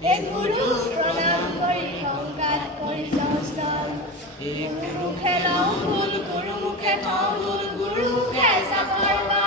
এ গুৰু প্ৰণাম কৰি সংগাত কৰি যস্তান গুৰুমুখে লওঁ ফুল গুৰুমুখে কওঁ ভুল গুৰুমুখে চাপৰ